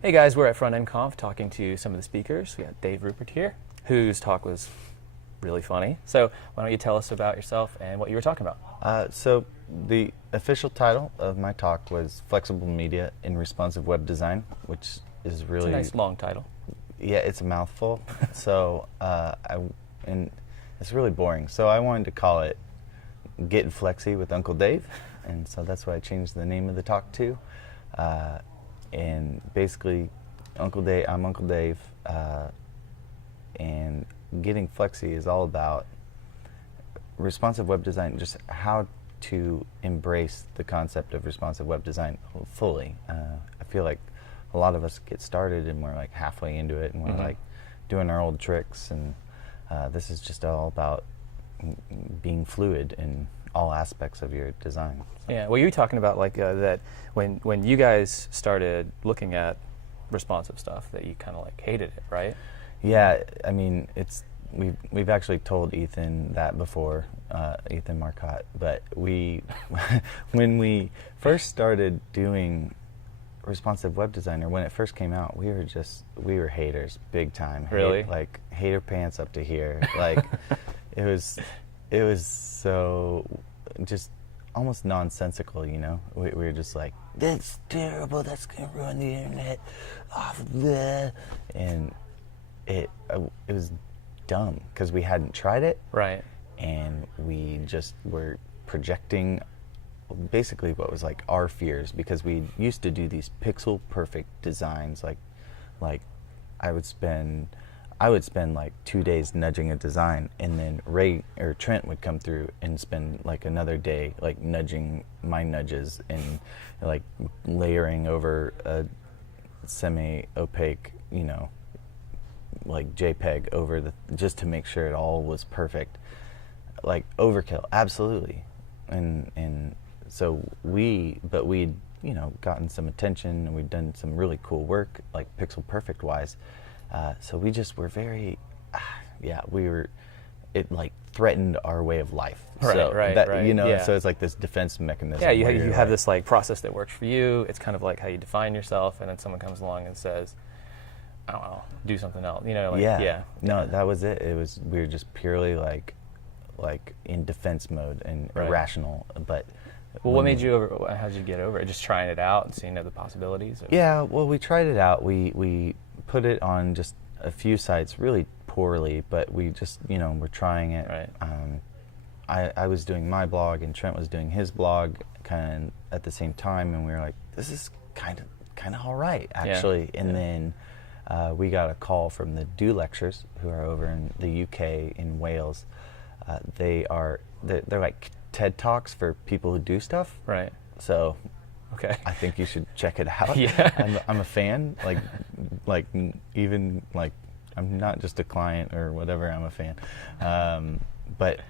Hey guys, we're at Front End Conf talking to some of the speakers. We got Dave Rupert here, whose talk was really funny. So why don't you tell us about yourself and what you were talking about? So the official title of my talk was Flexible Media in Responsive Web Design, which is really... It's a nice long title. Yeah, it's a mouthful. And it's really boring. So I wanted to call it Getting Flexy with Uncle Dave, and so that's why I changed the name of the talk to. And basically, I'm Uncle Dave, and getting flexy is all about responsive web design, just how to embrace the concept of responsive web design fully. I feel like a lot of us get started and we're like halfway into it and we're like doing our old tricks, and this is just all about being fluid in all aspects of your design. So. Yeah, well, you were talking about like that when you guys started looking at responsive stuff, that you kind of like hated it, right? Yeah, I mean, we've actually told Ethan that before, Ethan Marcotte, but when we first started doing responsive web design, or when it first came out, we were haters big time. Really? Like hater pants up to here. Like it was so just almost nonsensical, you know? We were just like, that's terrible, that's gonna ruin the internet, and it was dumb because we hadn't tried it, right? And we just were projecting basically what was like our fears, because we used to do these pixel perfect designs. Like I would spend like 2 days nudging a design, and then Ray or Trent would come through and spend like another day like nudging my nudges and like layering over a semi-opaque, you know, like JPEG over just to make sure it all was perfect. Like overkill, absolutely. And so we'd, you know, gotten some attention, and we'd done some really cool work, like pixel perfect wise. So we just were very, it like threatened our way of life. Right, so right. You know, yeah. So it's like this defense mechanism. Yeah, you have this like process that works for you. It's kind of like how you define yourself, and then someone comes along and says, I don't know, do something else. You know, like, yeah. No, that was it. We were just purely like in defense mode and irrational. But well, what made you how'd you get over it? Just trying it out and seeing other possibilities? Or? Yeah, well, we tried it out. We put it on just a few sites really poorly, but we just, you know, we're trying it. Right. I was doing my blog and Trent was doing his blog kind of at the same time, and we were like, this is kind of all right, actually. Yeah. And then we got a call from the Do Lectures, who are over in the UK in Wales. They're like TED Talks for people who do stuff. Right. So okay. I think you should check it out. Yeah. I'm a fan. Like even like I'm not just a client or whatever. I'm a fan. But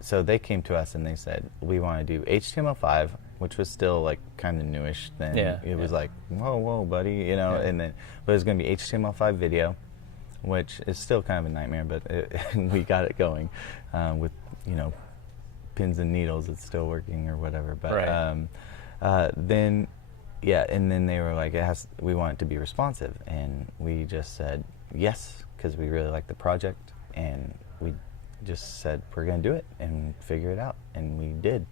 so they came to us and they said, we want to do HTML5, which was still like kind of newish then. Yeah. It was like, whoa, buddy, you know. Yeah. And then, but it was going to be HTML5 video, which is still kind of a nightmare, but we got it going with, you know, pins and needles. It's still working or whatever. But right. then they were like, we want it to be responsive, and we just said yes because we really liked the project, and we just said we're going to do it and figure it out, and we did,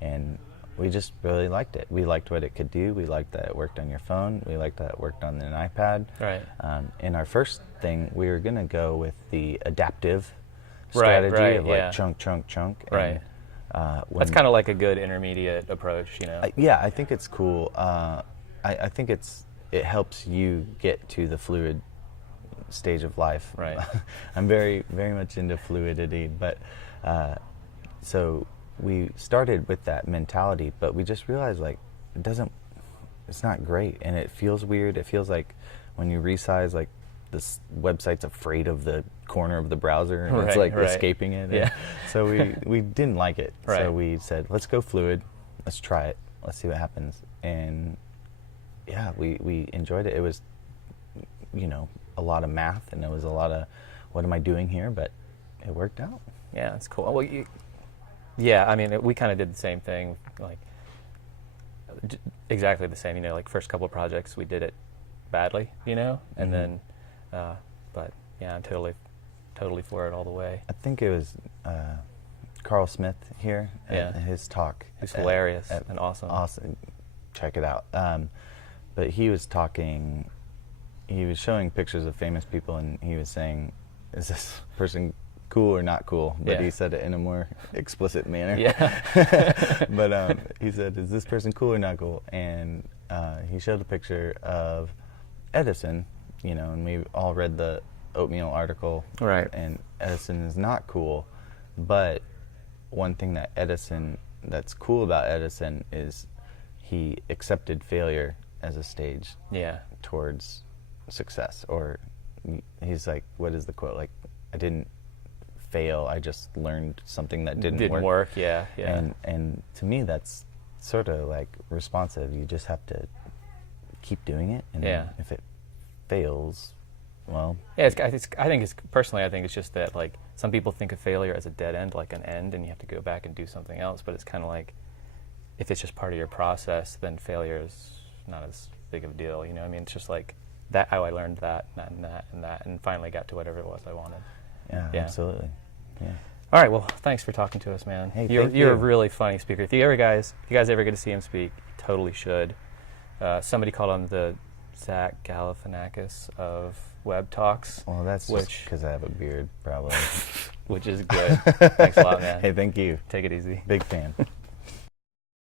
and we just really liked it. We liked what it could do. We liked that it worked on your phone. We liked that it worked on an iPad. Right. In our first thing, we were going to go with the adaptive strategy of like chunk. Right. That's kind of like a good intermediate approach, you know. Yeah, I think it's cool. I think it helps you get to the fluid stage of life. Right. I'm very, very much into fluidity, but so we started with that mentality, but we just realized like it's not great, and it feels weird. It feels like when you resize, like this website's afraid of the corner of the browser, and it's like escaping it. Yeah. So we didn't like it. Right. So we said, let's go fluid. Let's try it. Let's see what happens. And yeah, we enjoyed it. It was, you know, a lot of math, and it was a lot of what am I doing here, but it worked out. Yeah, that's cool. Well, yeah, I mean, we kind of did the same thing. Like exactly the same. You know, like first couple of projects we did it badly, you know, and then, but yeah, I'm totally for it all the way. I think it was Carl Smith here. His talk. He's hilarious and awesome. Awesome. Check it out. But he was talking. He was showing pictures of famous people, and he was saying, "Is this person cool or not cool?" But he said it in a more explicit manner. Yeah. But he said, "Is this person cool or not cool?" And he showed a picture of Edison, you know, and we all read the oatmeal article. Right. And Edison is not cool, but one thing that's cool about Edison is he accepted failure as a stage towards success. Or he's like, what is the quote? Like, I didn't fail, I just learned something that didn't work. Yeah. And to me, that's sort of like responsive. You just have to keep doing it, and if it fails, well, I think it's just that, like, some people think of failure as a dead end, like an end, and you have to go back and do something else. But it's kind of like, if it's just part of your process, then failure is not as big of a deal. You know, I mean, it's just like that. How I learned that, and finally got to whatever it was I wanted. Yeah, absolutely. Yeah. All right. Well, thanks for talking to us, man. Hey, you're a really funny speaker. If you guys ever get to see him speak, you totally should. Somebody called him the Zach Galifianakis of Web Talks. Well, that's just because I have a beard, probably. Which is good. Thanks a lot, man. Hey, thank you. Take it easy. Big fan.